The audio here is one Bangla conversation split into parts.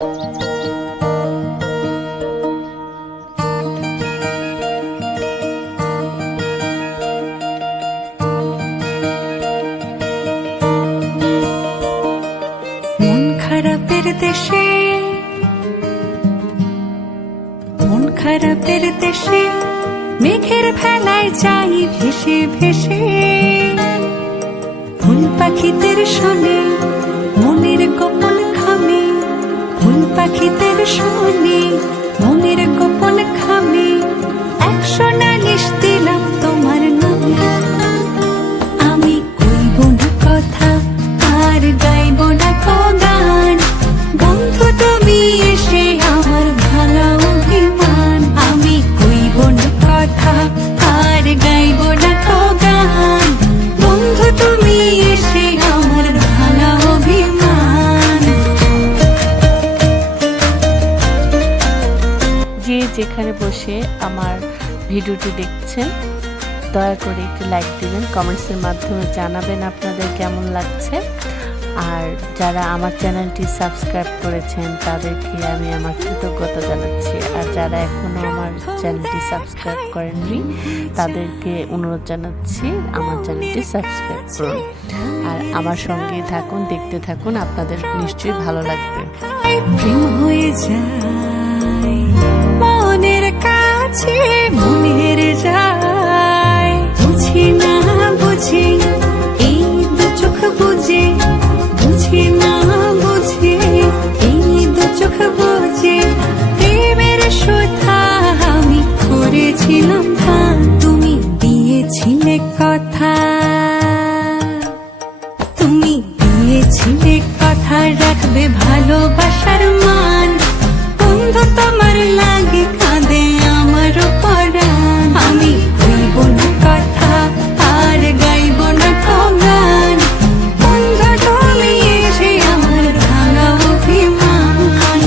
মন খারাপের দেশে মেঘের ভেলায় যাই ভেসে ভেসে, ফুল পাখিদের শোনে মনের গোপন খামে, ফুল পাখিদের শোনে মনের গোপন খামে। 100 নালিশ দিলাম তোমার নামে, আমি কইব না কথা আর গাইব না গান। বন্ধু তুমি এসে আমার ভাঙা অভিমান, আমি কইব না কথা আর গাইব না গান। বন্ধু তুমি এসে আমার ভাঙা অভিমান। যে যেখানে বসে আমার ভিডিওটি দেখছেন দয়া করে একটি লাইক দিবেন, কমেন্টসের মাধ্যমে জানাবেন আপনাদের কেমন লাগছে। আর যারা আমার চ্যানেলটি সাবস্ক্রাইব করেছেন তাদেরকে আমি আমার কৃতজ্ঞতা জানাচ্ছি। আর যারা এখনও আমার চ্যানেলটি সাবস্ক্রাইব করেননি তাদেরকে অনুরোধ জানাচ্ছি আমার চ্যানেলটি সাবস্ক্রাইব করুন। আর আমার সঙ্গেই থাকুন, দেখতে থাকুন, আপনাদের নিশ্চয়ই ভালো লাগবে। প্রেম হয়ে যায় মনের কাছে, মনের যায় বুঝি না বুঝি এই দু চোখ বুঝে, বুঝি না বুঝি এই দু চোখ বুঝে। প্রেমের সুধা আমি করেছিলাম পান, তুমি দিয়েছিলে কথা, তুমি দিয়েছিলে কথা রাখবে ভালোবাসার মান। বন্ধু তোমার লাগে কাঁদে আমার পরাণ, আমি কইব না কথা আর গাইব না গান। বন্ধু তুমি এসে আমার ভাঙা অভিমান।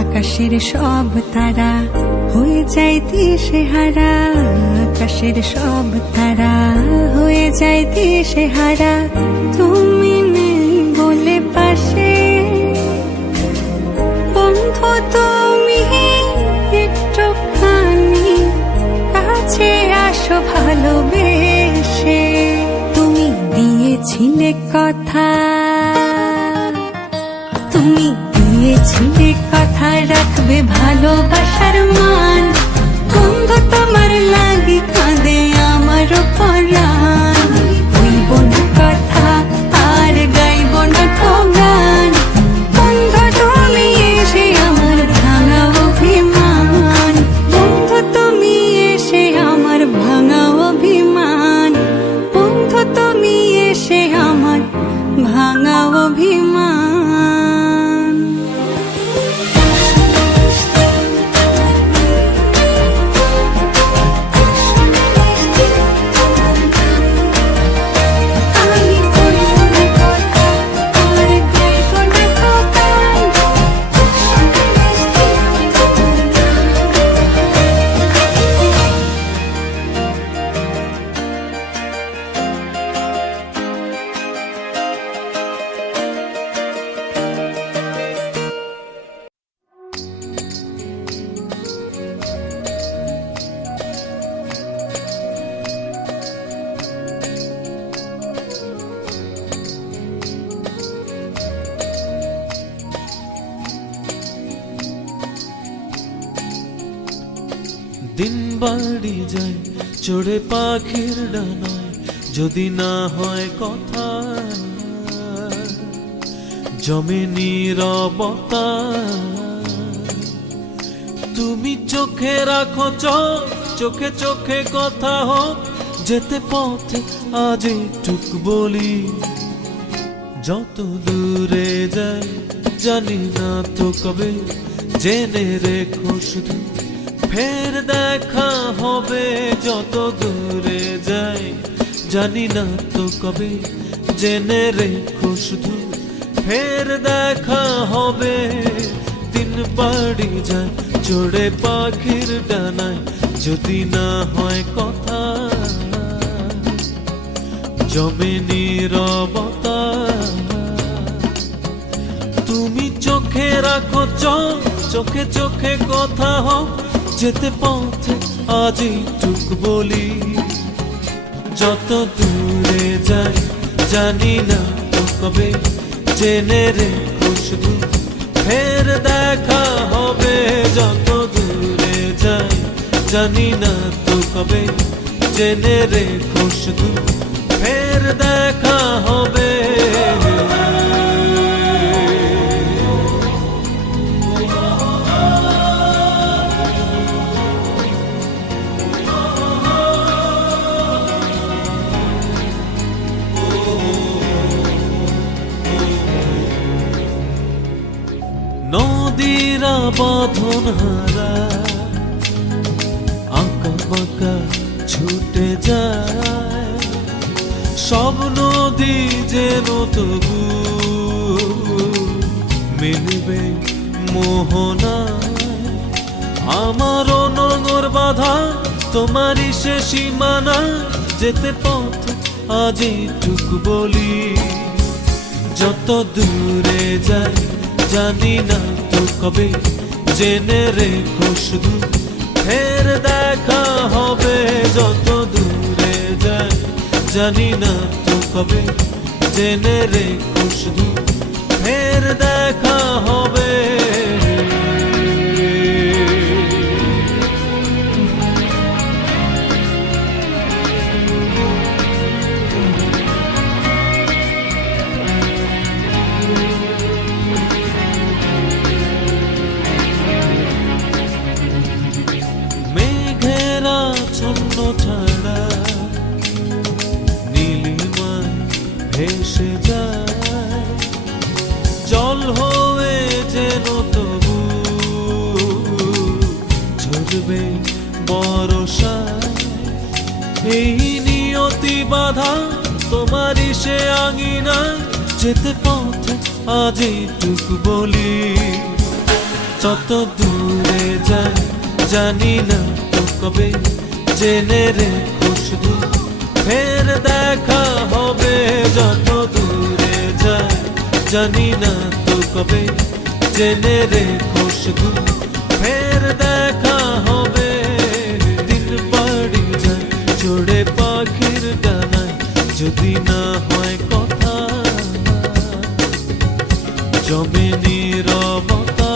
আকাশের সব তারা হয়ে যায় দিশেহারা, আকাশের সব তারা হয়ে যায় দিশেহারা। তুমি নেই বলে পাশে, বন্ধু তুমি একটুখানি কাছে আসো ভালোবেসে। তুমি দিয়েছিলে কথা, তুমি দিয়েছিলে কথা রাখবে ভালোবাসার মান। বন্ধু তোমার লাগে কাঁদে আমার পরাণ, কইব না কথা আর গাইব না গান। বন্ধু তুমি এসে আমার ভাঙা অভিমান, বন্ধু তুমি এসে আমার ভাঙা অভিমান, বন্ধু তুমি এসে আমার ভাঙা অভিমান। দিন বাড়ি যায় চড়ে পাখির ডানায়, যদি না হয় কথা জমে নীরবতা। তুমি চোখে রাখো চোখ, চোখে চোখে কথা হোক, যেতে পথে আজ টুক বলি। যত দূরে যাই জানি না তো কবে, জেনে রেখো শুধু ফের দেখা হবে যত দূরে যাই, জানি না তো কবে, জেনে রেখো শুধু ফের দেখা হবে। দিন পাড়ি যায় চড়ে পাখির ডানায়, যদি না হয় কথা জমে নীরবতা। তুমি চোখে রাখো চোখ, চোখে চোখে কথা হোক, যেতে পথে আজ এইটুক বলি। যত দূরে যাই জানি না তো কবে, জেনে রেখো শুধু ফের দেখা হবে। যত দূরে যাই জানি না তো কবে, জেনে রেখো শুধু ফের দেখা হবে। নদীরা বাঁধন হারা আঁকা বাঁকা ছুটে যায়, সব নদী যেন তবু মিলবে মোহনায়। আমারও নোঙর বাঁধা তোমারই সে সীমানা, যেতে পথ আজ এইটুক বলি। যত দূরে যাই জানি না তো কবে, জেনে রেখো শুধু ফের দেখা হবে। যত দূরে যাই জানি না তো কবে, জেনে রেখো শুধু ফের দেখা হবে। ছন্ন ছাড়া নীলিমায় ভেসে যায়, জল হয়ে যেন তবু ঝরবে বরষায়। এই নিয়তি বাধা তোমারই সে আঙিনায়, যেতে পথে আজ এইটুক বলি। যত দূরে যাই জানি না তো কবে, জেনে রেখো শুধু ফের দেখা হবে। যত দূরে যাই জানি না তো কবে, জেনে রেখো শুধু ফের দেখা হবে। দিন পাড়ি যায় চড়ে পাখির ডানায়, যদি না হয় কথা জমে নীরবতা।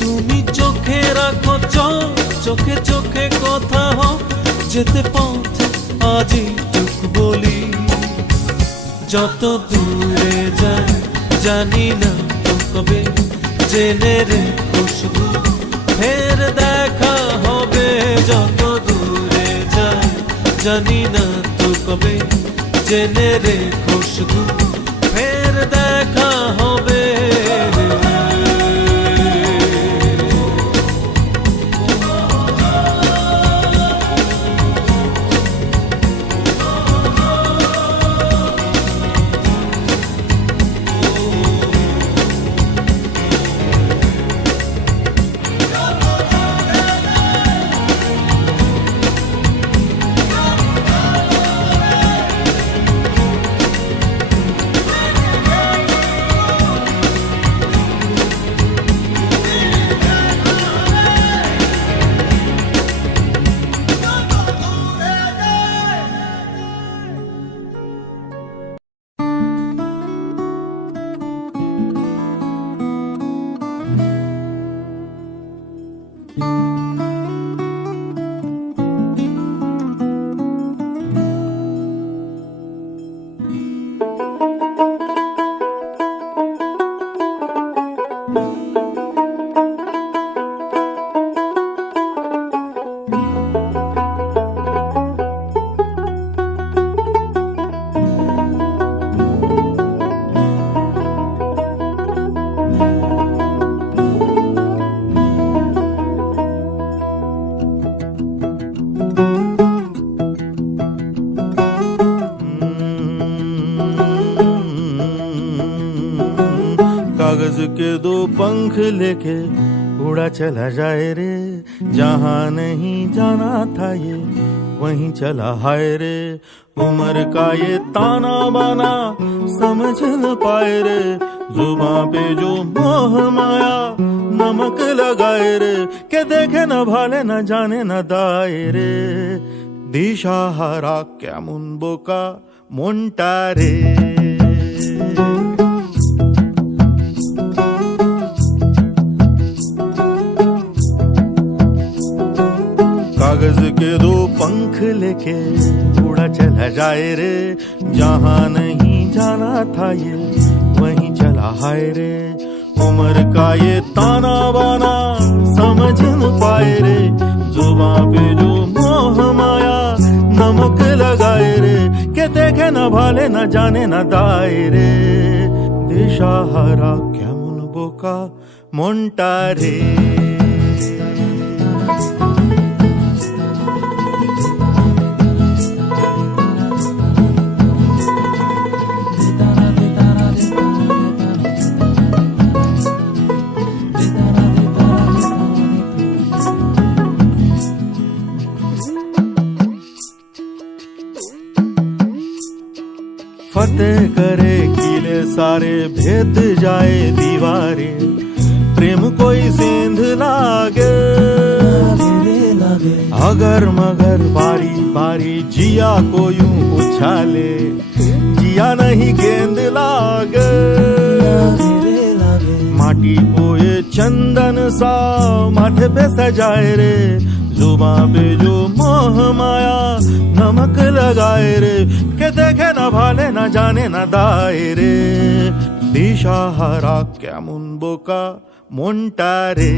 তুমি চোখে রাখো চোখ, চোখে চোখে কথা হোক, যেতে পথে আজ এইটুক বলি। যত দূরে যাই জানি না তো কবে, জেনে রেখো শুধু ফের দেখা হবে। যত দূরে যাই জানি না তো কবে, জেনে রেখো শুধু ফের দেখা হবে। के दो पंख लेके उड़ा चला जाए रे, जहाँ नहीं जाना था ये वहीं चला हाय रे। उम्र का ये ताना बाना समझ न पाए रे, जुबां पे जो मोह माया नमक लगाए रे, के देखे न भाले न जाने न दाए रे। দিশাহারা কেমন বোকা মনটা রে। कागज के दो पंख लेके उड़ा चला जाए रे, जहाँ नहीं जाना था ये वहीं चला हाय रे। उम्र का ये ताना बाना समझ न पाए रे, जुबां पे जो मोह माया नमक लगाए रे, के देखे न भाले न जाने न दाए रे। দিশাহারা কেমন বোকা মনটা রে। फतेह करे किले सारे, भेद जाए दीवारें, प्रेम कोई सेंध लागे अगर मगर बारी बारी जिया को यूं उछाले, जिया नहीं गेंद लागे। माटी को ये चंदन सा माथे पे सजाए रे, जुबां पे जो मोह माया नमक लगाए रे, के देखे न भाले न जाने न दाए रे। দিশাহারা কেমন বোকা মনটা রে।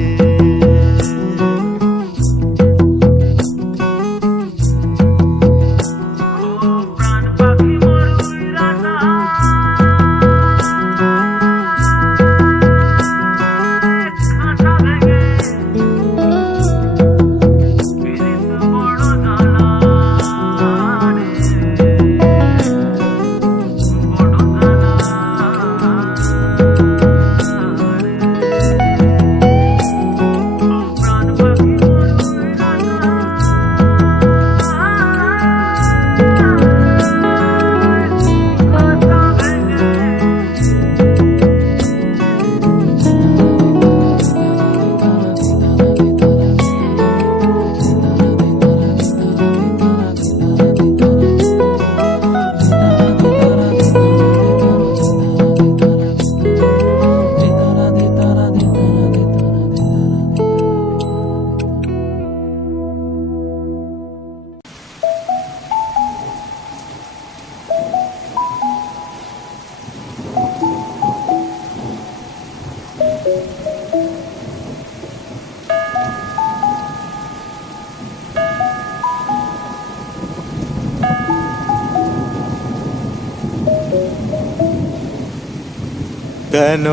কেন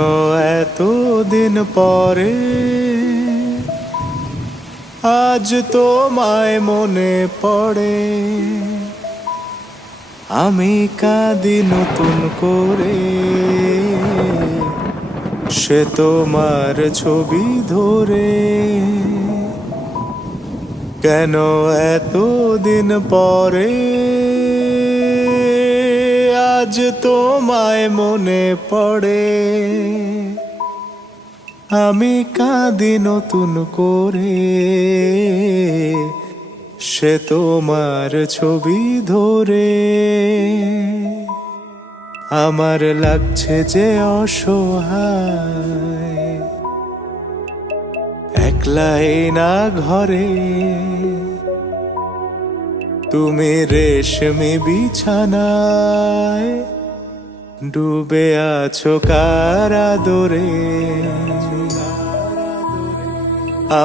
এতদিন পরে আজ তোমায় মনে পড়ে, আমি কাঁদি নতুন করে সে তোমার ছবি ধরে। কেন এতদিন পরে আজ তোমায় মনে পড়ে, আমি কাঁদি নতুন করে সে তোমার ছবি ধরে। আমার লাগছে যে অসহায়, একলাই না ঘরে, তুমি রেশমি বিছানায় ডুবে আছো কার আদরে।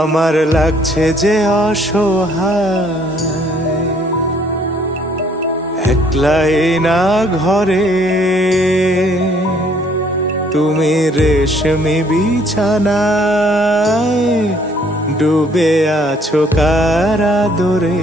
আমার লাগছে যে অসহায়, একলাই না ঘরে, তুমি রেশমি বিছানায় ডুবে আছো কার আদরে।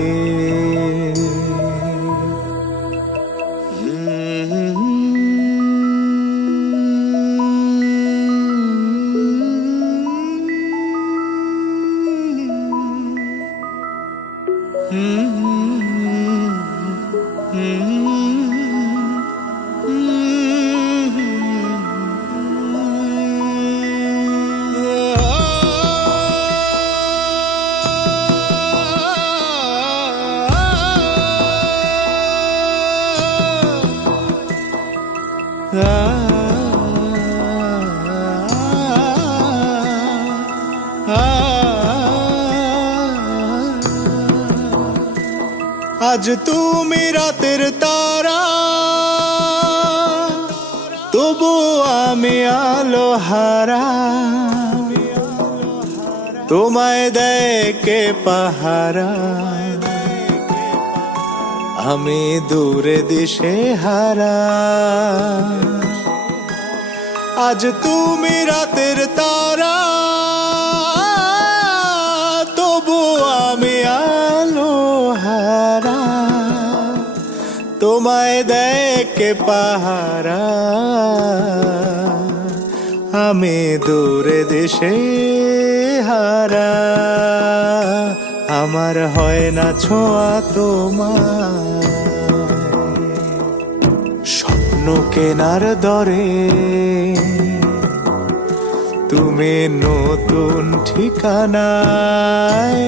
আজ তুমি রাতের তারা, তবু আমি আলো হারা। তোমায় দেয় কে পাহারা, আমি দূরে দিশে হারা। আজ তুমি রাতের তারা, তবু আমি আলো হারা। তোমায় দেয় কে পাহারা, আমি দূরে দেশে হারা। আমার হয় না ছোঁয়া তোমার, স্বপ্ন কেনার দরে। তুমি নতুন ঠিকানায়,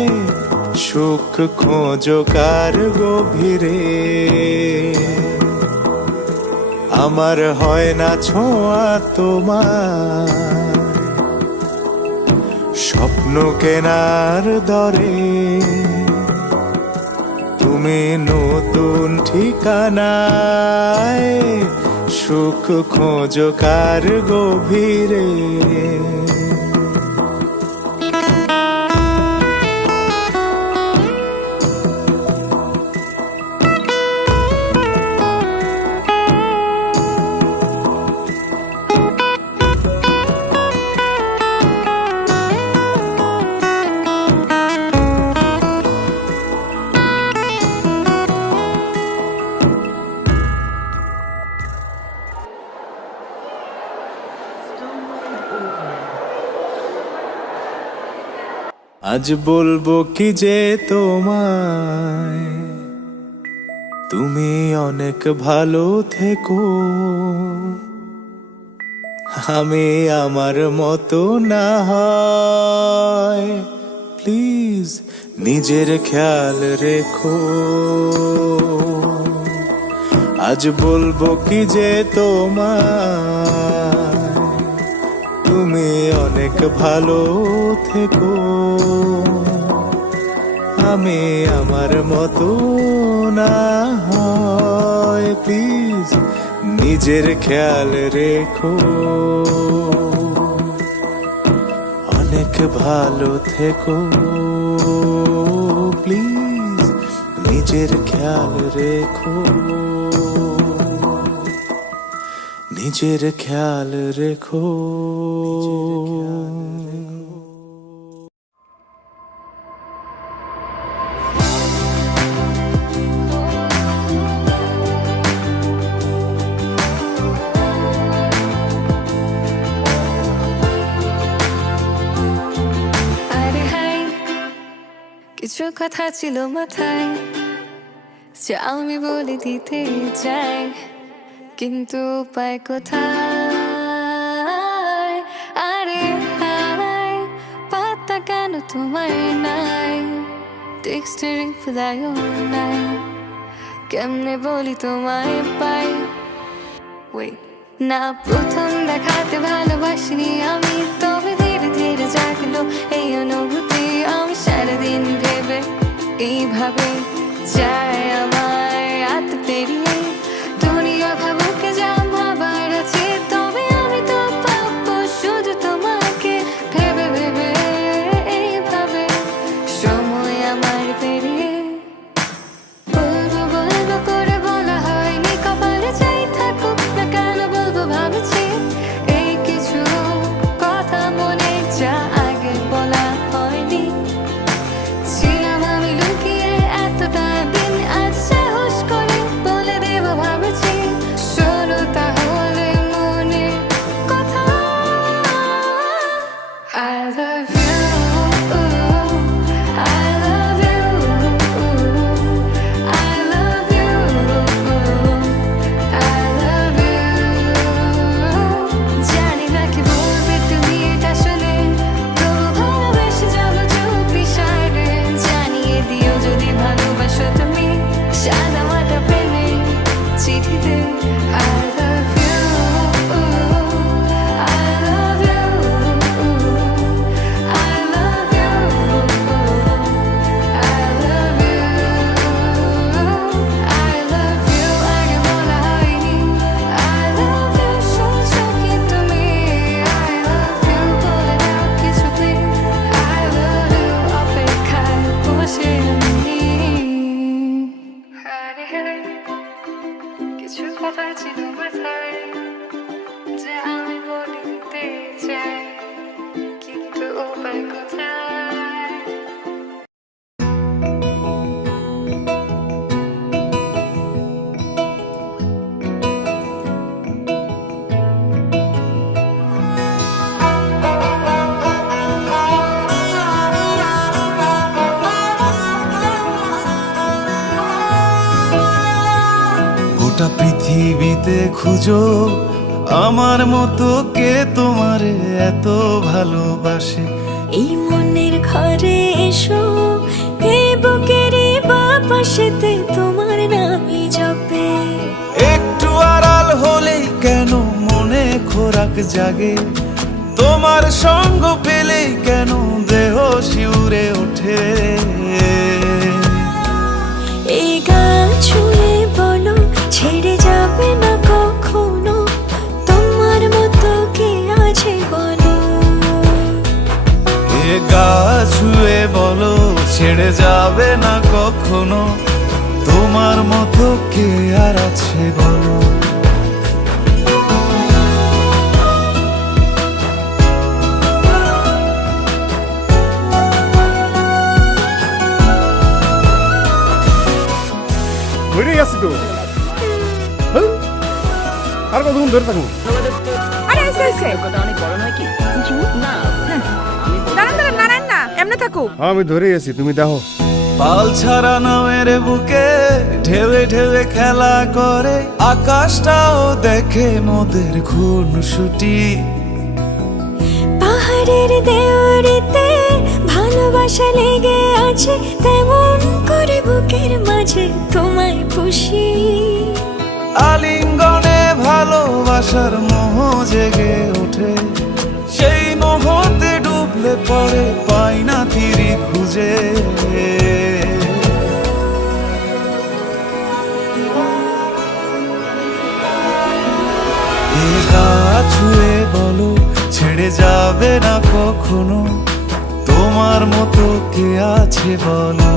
সুখ খোঁজো কার গভীরে। আমার হয় না ছোঁয়া তোমার, স্বপ্ন কেনার দরে। তুমি নতুন ঠিকানায়, সুখ খোঁজো কার গভীরে। আজ বলবো কি যে তোমায়, তুমি অনেক ভালো থেকো। আমি আমার মতো না হয়, প্লিজ নিজের খেয়াল রেখো। আজ বলবো কি যে তোমায়, তুমি অনেক ভালো থেকো। আমি আমার মতো না হয়, প্লিজ নিজের খেয়াল রেখো। অনেক ভালো থেকো, প্লিজ নিজের খেয়াল রেখো। নিজের খেয়াল রেখো। আরে হাই, কিছু কথা ছিল মাথায়, যা আমি বলে দিতে চাই, কিন্তু উপায় কোথায়? আরে হাই, পাতা কেন তোমার নাই, টেক্সটে রিপ্লাইও নাই, কেমনে বলি তোমায় পাই? ওয়েট না, প্রথম দেখাতে ভালোবাসিনি আমি, তবে ধীরে ধীরে জাগলো এই অনুভূতি। আমি সারাদিন ভেবে এইভাবে চাই আমার রাত পেরিয়ে, দুনিয়া ভাবুকে যা ভাবার আছে, তবে আমি তো পাবো শুধু তোমাকে ভেবে ভেবে এইভাবে সময় আমার পেরিয়ে। বলবো বলবো করে বলা হয়নি, কপালে চাই থাকুক না কেন বলবো ভাবছি এই কিছু কথা মনে, যা আগে বলা হয়নি। ছিলাম আমি লুকিয়ে এতটা দিন, গোটা পৃথিবীতে খুঁজো আমার মতো কে তোমারে এত ভালোবাসে। এই মনের ঘরে এসো, এই বুকের বাপাশেতে তোমার নামই জপে। একটু আড়াল হলেই কেন মনে খোরাক জাগে, তোমার সঙ্গ পেলেই কেন দেহ শিউরে ওঠে। এই গান ছুঁয়ে বলো ছেড়ে যাবে না কখনো, তোমার মতো কে আছে বলো। এ গা ছুঁয়ে বলো ছেড়ে যাবে না কখনো, তোমার মতো কে আর আছে বলো। ধরে গেছি তো, হ্যাঁ? আর কতক্ষণ ধরে থাকবো? আরে এসে এসে দাঁড়ান দাঁড়ান নারায়ণ না এমনি থাকুক। হ্যাঁ, আমি ধরে গেছি, তুমি দেখো। পাল ছাড়া নামের বুকে ঢেউে ঢেউে খেলা করে, আকাশটাও দেখে মোদের খুনসুটি। পাহাড়ের দেওয়ারিতে ভালোবাসা লেগে আছে, তেমন করে বুকের মাঝে তোমায় পুষি। আলিঙ্গনে ভালোবাসার মোহ জেগে ওঠে, সেই মোহতে ডুবলে পরে পাই না তীরে খুঁজে। এ গা ছুঁয়ে বলো ছেড়ে যাবে না কখনো, তোমার মতো কে আছে বলো।